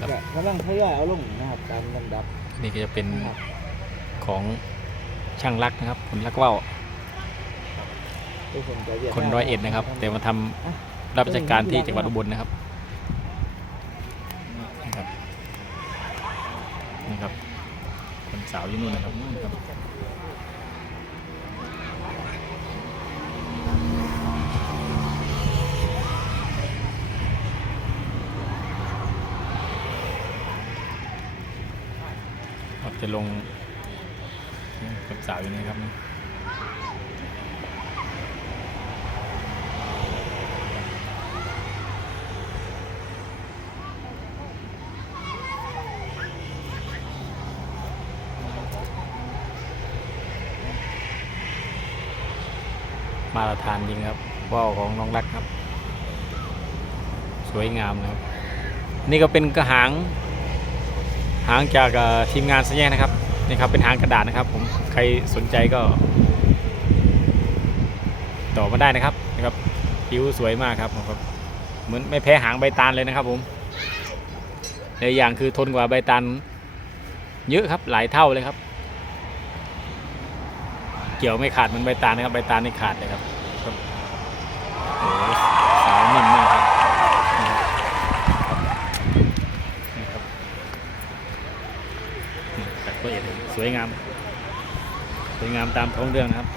นี่ครับ ก็กำลังทยอยเอาลงนะครับตามลำดับนี่ก็จะเป็นนะครับของช่างรักนะครับคนรักว่าวผู้สนใจเวียดคนนามร้อยเอ็ดนะครับ แต่มาทำรับราชการที่จังหวัดอุบลนะครับนะครับนี่ครับคนสาวอยู่นู่นนะครับนู่นครับ จะลงคนสาวอยู่นี่ครับมาตรฐานจริงครับว่าวของน้องรักครับ สวยงามนะครับ นี่ก็เป็นกระหาง หางจากทีมงานสัญญานะครับนี่ครับเป็นหางกระดาษนะครับผมใครสนใจก็ ต่อมาได้นะครับนะครับผิวสวยมากครับผมครับเหมือนไม่แพ้หางใบตาลเลยนะครับผมในอย่างคือทนกว่าใบตาลเยอะครับหลายเท่าเลยครับ เกี่ยวไม่ขาดเหมือนใบตาลนะครับใบตาลนี่ขาดเลยครับ ตัวเอ็ดสวยงาม สวยงามตามท้องเรื่องนะครับ